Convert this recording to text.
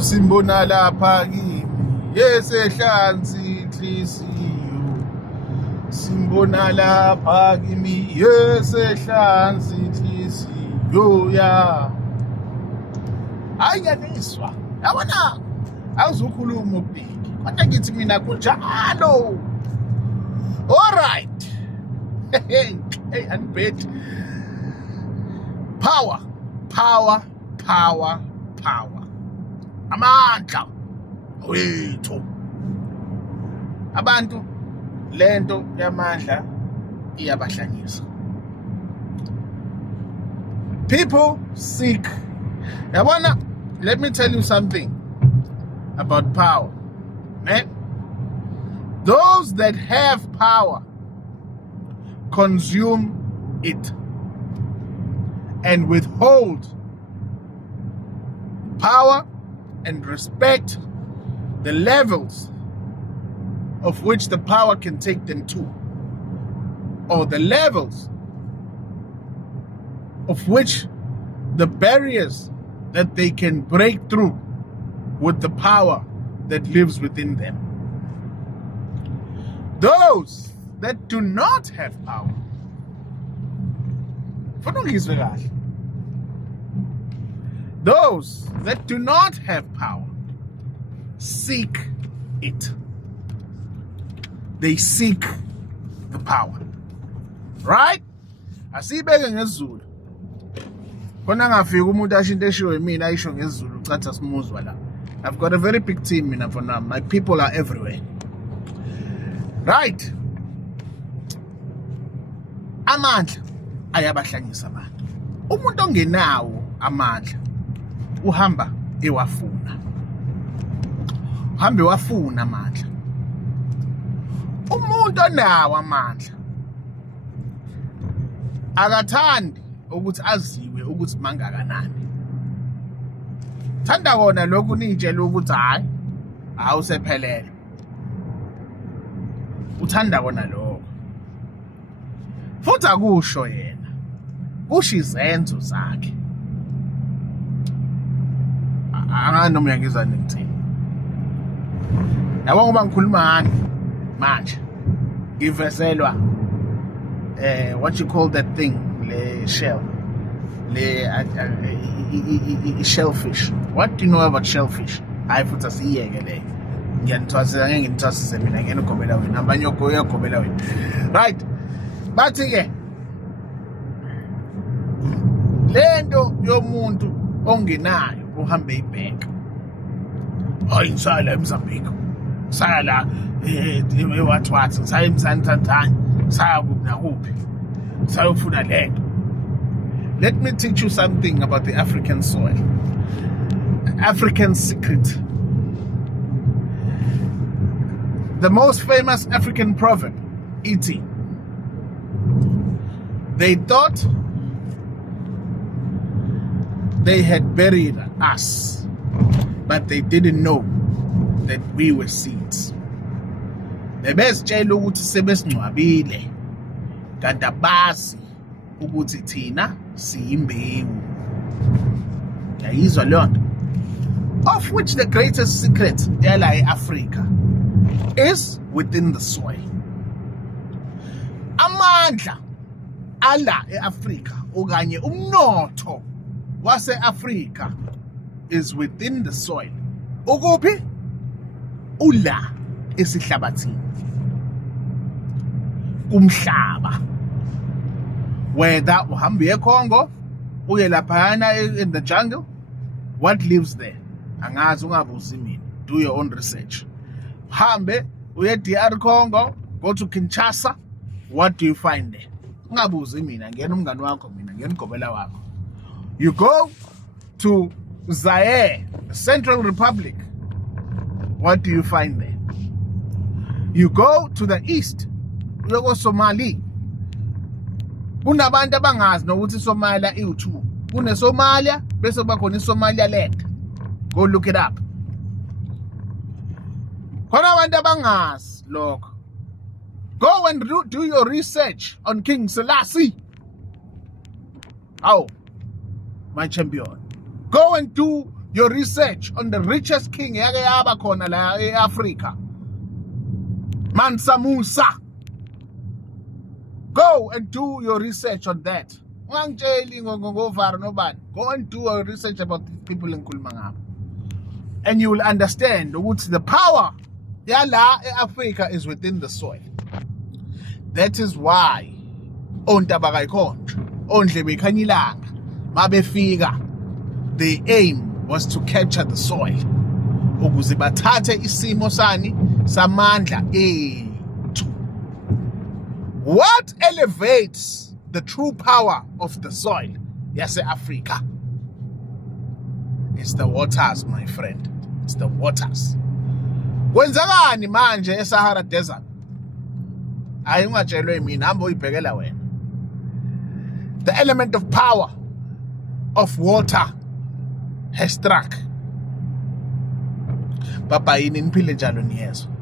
simbona lapha kimi yesehlanzi inhliziyo simbona lapha kimi yesehlanzi inhliziyo ya ayanizwa yabona awuzukhuluma okuningi kodwa ngithi mina kunjalo all right hey anibet power amandla wethu abantu lento yamandla iyabahlanyisa. People seek yabona, let me tell you something about power, man. Those that have power consume it and withhold power and respect the levels of which the power can take them to, or the levels of which the barriers that they can break through with the power that lives within them. Those that do not have power, those that do not have power seek it. They seek the power. Right? Asibeke ngesiZulu. Khona ngafika umuntu ashinto eshiwe mina ayisho ngesiZulu ucathi simuzwa la. I've got a very big team mina for now. My people are everywhere. Right? Amandla ayabahlanyisa abantu. Umuntu ongenawo amandla uhamba ewafuna. Uhambe wafuna amandla. Umuntu onawo amandla akathandi ukuthi aziwe ukuthi mangakanani. Thanda kona lokhu nitshela ukuthi hayi awusephelele. Uthanda kona lokho. Futhi akusho yena. Kusho izenzo zakhe. Noma uyangizwa ngithini. Yabona ngoba ngikhuluma ngani manje. Ngiveselwa what you call that thing, le shell, shellfish. What do you know about shellfish? Hayi futhi asiyeke le. Ngiyanithwasela ngeke ngithwasise mina ngene ugobela wena abanye uyagobela wena. Right? Bathi ke lento yomuntu ongenayo uhambe ibhenka. Hayi ngisala eMozambique. Sala what saya eMsantantanya. Saya kuphi. Sayofuna lento. Let me teach you something about the African soil. African secret. The most famous African proverb, E.T. They thought they had buried us, but they didn't know that we were seeds. Bebesitshela ukuthi sebesingcwabile kanti abazi ukuthi thina siyimbewu. Yayizwa leyo nto? Of which the greatest secret ela eAfrica is within the soil. Amandla ala eAfrica okanye umnotho wase-Africa is within the soil. Ukuphi? Ula esihlabathini. Umhlaba. Whether uhambe eCongo, uye laphayana in the jungle, what lives there? Angazi ungabuzi mina. Do your own research. Hambe uye DR Congo, go to Kinshasa, what do you find there? Ungabuzi mina, ngena umngani wakho mina, ngena ugobela wakho. You go to Zaire, Central Republic, what do you find there? You go to the east, you go Somali. Kunabantu abangazi nokuthi Somalia iwu2. Kune Somalia bese kuba khona iSomalia land. Go look it up. Khona abantu abangazi lokho. Go and do your research on King Selassie. Oh, my champion. Go and do your research on the richest king yake yaba khona la eAfrica, Mansa Musa. Go and do your research on that. Go and do a research about these people in Kulmangam. And you will understand what's the power Africa is within the soil. That is why the aim was to capture the soil. Ukuze bathathe isimo sani samandla ethu. What elevates the true power of the soil yase-Africa? It's the waters, my friend. It's the waters. Kwenzakani manje eSahara Desert? Ayungatshelwe mina, hamba uyibhekela wena. The element of power of water has struck. Papa yini niphile njalo niyezwa.